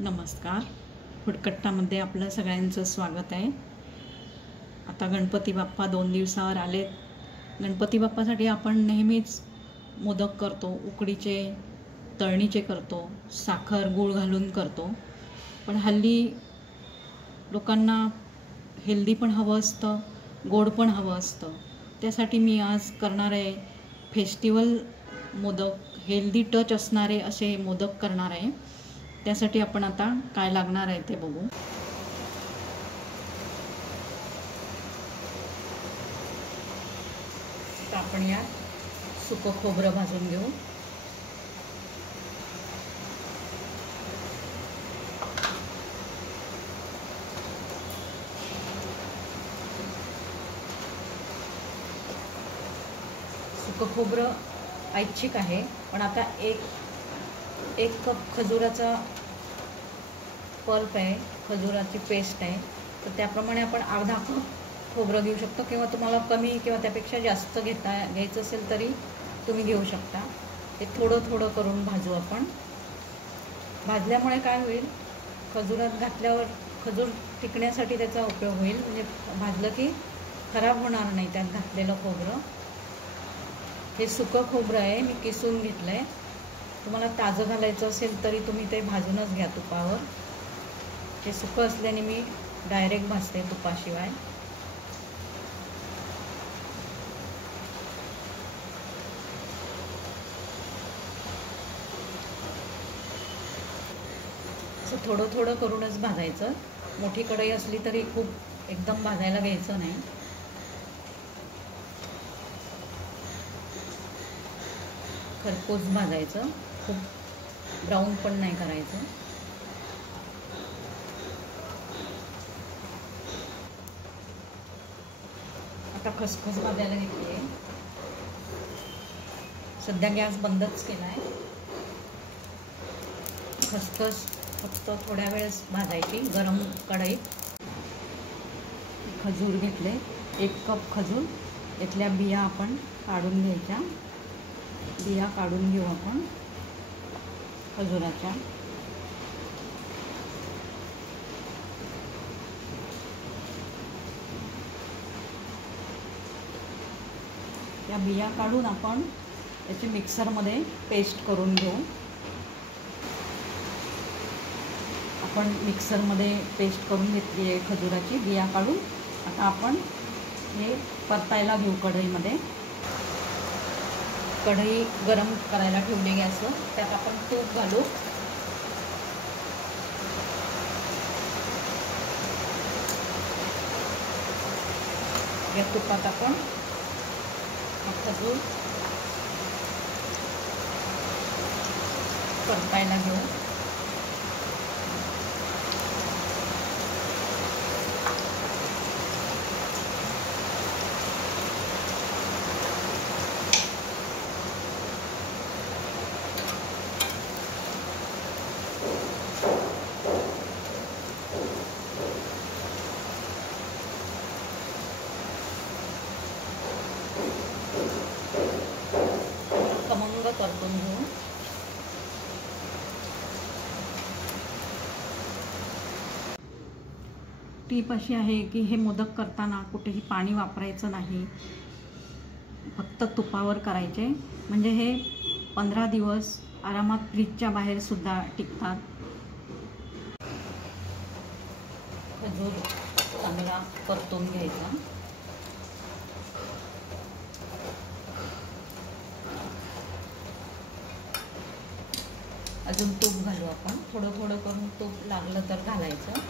नमस्कार. फुडकट्टामध्ये आपलं सगळ्यांचं स्वागत आहे. आता गणपती बाप्पा 2 दिवसावर आलेत. गणपती बाप्पासाठी आपण नेहमीच मोदक करतो, उकडीचे, तळणीचे करतो, साखर गूळ घालून करतो. पण हल्ली लोकांना हेल्दी पण हवं असतं, गोड पण हवं असतं. त्यासाठी मी आज करणार आहे फेस्टिवल मोदक, हेल्दी टच असणारे असे मोदक करणार आहे. त्यासाठी आपण आता काय लागणार आहे ते बघू. आता आपण या सुकं खोबरं भाजून घेऊ. सुकं खोबरं ऐच्छिक आहे, पण आता एक कप खजुराचा पल्प आहे, खजुराची पेस्ट आहे, तर त्याप्रमाणे आपण अर्धा कप खोबरं घेऊ शकतो, किंवा तुम्हाला कमी किंवा त्यापेक्षा जास्त घ्यायचं असेल तरी तुम्ही घेऊ शकता. ते थोडं थोडं करून भाजू आपण. भाजल्यामुळे काय होईल, खजुरात घातल्यावर खजूर टिकण्यासाठी त्याचा उपयोग होईल. म्हणजे भाजलं की खराब होणार नाही त्यात घातलेलं खोबरं. हे सुकं खोबरं आहे, मी किसून घेतलं आहे. तुम्हाला ताजं घालायचं असेल तरी तुम्ही ते भाजूनच घ्या तुपावर. ते सुकं असल्याने मी डायरेक्ट भाजते तुपाशिवाय. असं थोडं थोडं करूनच भाजायचं. मोठी कढई असली तरी खूप एकदम भाजायला घ्यायचं नाही. खरपूस भाजायचं, खूप ब्राऊन पण नाही करायचं. आता खसखस भाजायला घेतली आहे. सध्या गॅस बंदच केला आहे. खसखस फक्त थोड्या वेळेस भाजायची गरम कढईत. खजूर घेतले, 1 कप खजूर. यातल्या बिया आपण काढून घ्यायच्या. बिया काढून घेऊ आपण खजुराच्या. या बिया काढून आपण याची मिक्सरमध्ये पेस्ट करून घेऊ. आपण मिक्सरमध्ये पेस्ट करून घेतली आहे खजुराची, बिया काढून. आता आपण हे परतायला घेऊ कढईमध्ये. कढई गरम करायला ठेवली गॅसवर. त्यात आपण तूप घालू. या तुपात आपण खजूर परतायला घेऊ. खमंग परतून घेऊ. टीप अशी आहे की हे मोदक करताना कुठेही पाणी वापरायचं नाही, फक्त तुपावर करायचे. म्हणजे हे 15 दिवस आरामात फ्रीजच्या बाहेर सुद्धा टिकतात. खजूर चांगला परतून घ्यायचा. अजून तूप घालू आपण. थोडं थोडं करून तूप लागलं तर घालायचं.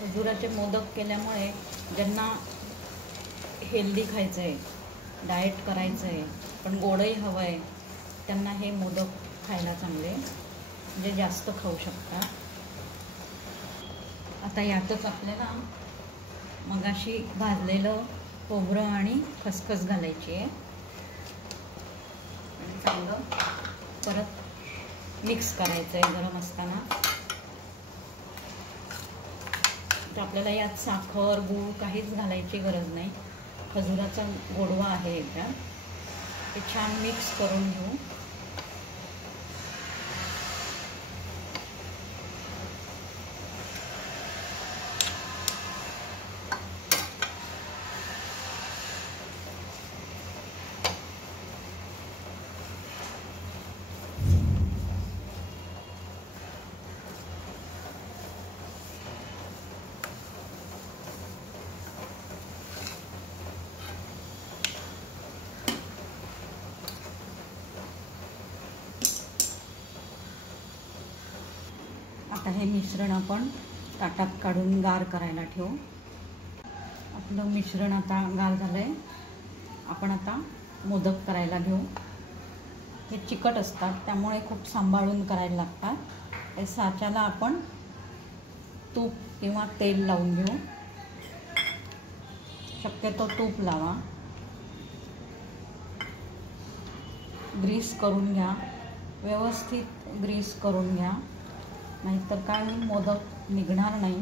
खजुराचे मोदक केल्यामुळे ज्यांना हेल्दी खायचं आहे, डाएट करायचं आहे, पण गोडही हवं आहे, त्यांना हे मोदक खायला चांगले, म्हणजे जास्त खाऊ शकतात. आता यातच आपल्याला मगाशी भाजलेलं खोबरं आणि खसखस घालायची आहे आणि चांगलं परत मिक्स करायचं आहे गरम असताना. तर आपल्याला यात साखर गूळ काहीच घालायची गरज नाही. खजुराचा गोडवा आहे याच्यात. ते छान मिक्स करून घेऊ. आता हे मिश्रण आपण ताटात काढून गार करायला ठेवू. आपलं मिश्रण आता गार झालं आहे. आपण आता मोदक करायला घेऊ. हे चिकट असतात त्यामुळे खूप सांभाळून करायला लागतात. हे साच्याला आपण तूप किंवा तेल लावून घेऊ. शक्यतो तूप लावा. ग्रीस करून घ्या. व्यवस्थित ग्रीस करून घ्या, नाहीतर काय मोदक निघणार नाही.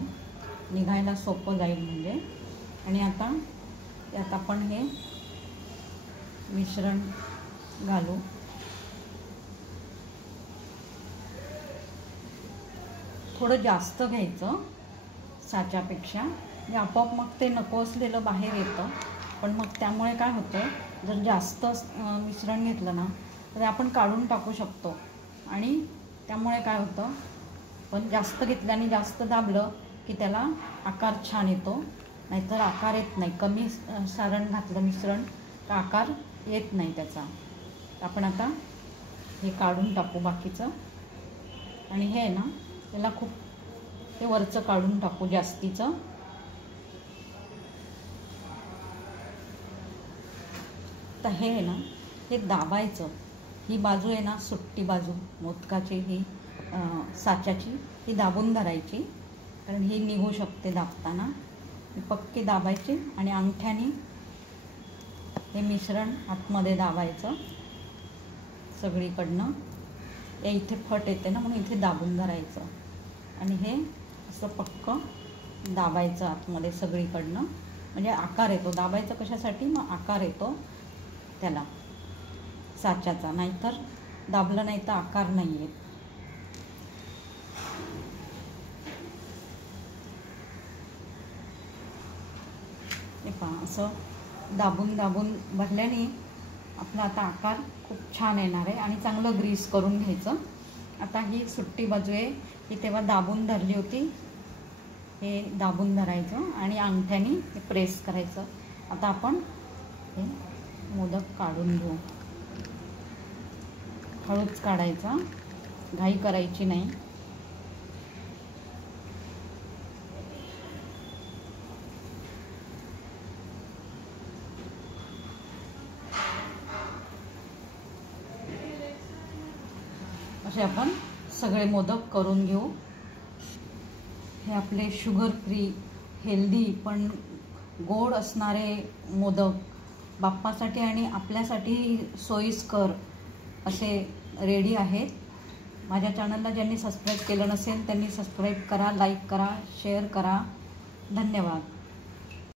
निघायला सोपं जाईल म्हणजे. आणि आता यात आपण हे मिश्रण घालू. थोडं जास्त घ्यायचं साच्यापेक्षा, म्हणजे आपोआप मग ते नको असलेलं बाहेर येतं. पण मग त्यामुळे काय होतं, जर जास्त मिश्रण घेतलं ना तर आपण काढून टाकू शकतो. आणि त्यामुळे काय होतं, पण जास्त घेतल्याने जास्त दाबलं की त्याला आकार छान येतो, नाहीतर आकार येत नाही. कमी सारण घातलं मिश्रण तर आकार येत नाही त्याचा. आपण आता हे काढून टाकू बाकीचं. आणि हे ना त्याला खूप ते वरचं काढून टाकू जास्तीचं. तर हे ना हे दाबायचं. ही बाजू आहे ना सुट्टी बाजू मोदकाची, ही साच्याची, ही दाबून धरायची, कारण ही निघू शकते दाबताना. पक्की दाबायची आणि अंगठ्याने हे मिश्रण आतमध्ये दाबायचं सगळीकडनं. या इथे फट येते ना, म्हणून इथे दाबून धरायचं आणि हे असं पक्कं दाबायचं आतमध्ये सगळीकडनं, म्हणजे आकार येतो. दाबायचं कशासाठी, मग आकार येतो त्याला साच्याचा. नाहीतर दाबलं नाही तर आकार नाही येत. हे पहा, असं दाबून दाबून भरल्याने आपला आता आकार खूप छान येणार आहे. आणि चांगलं ग्रीस करून घ्यायचं. आता ही सुट्टी बाजू आहे, ही तेव्हा दाबून धरली होती. हे दाबून धरायचं आणि अंगठ्याने हे प्रेस करायचं. आता आपण हे मोदक काढून घेऊ. हळूच काढायचा, घाई करायची नाही. असे आपण सगळे मोदक करून घेऊ. हे आपले शुगर फ्री, हेल्दी पण गोड असणारे मोदक बाप्पासाठी आणि आपल्यासाठी सोयीस्कर असे रेडी आहेत. माझ्या चॅनलला ज्यांनी सबस्क्राईब केलं नसेल त्यांनी सबस्क्राईब करा, लाईक करा, शेअर करा. धन्यवाद.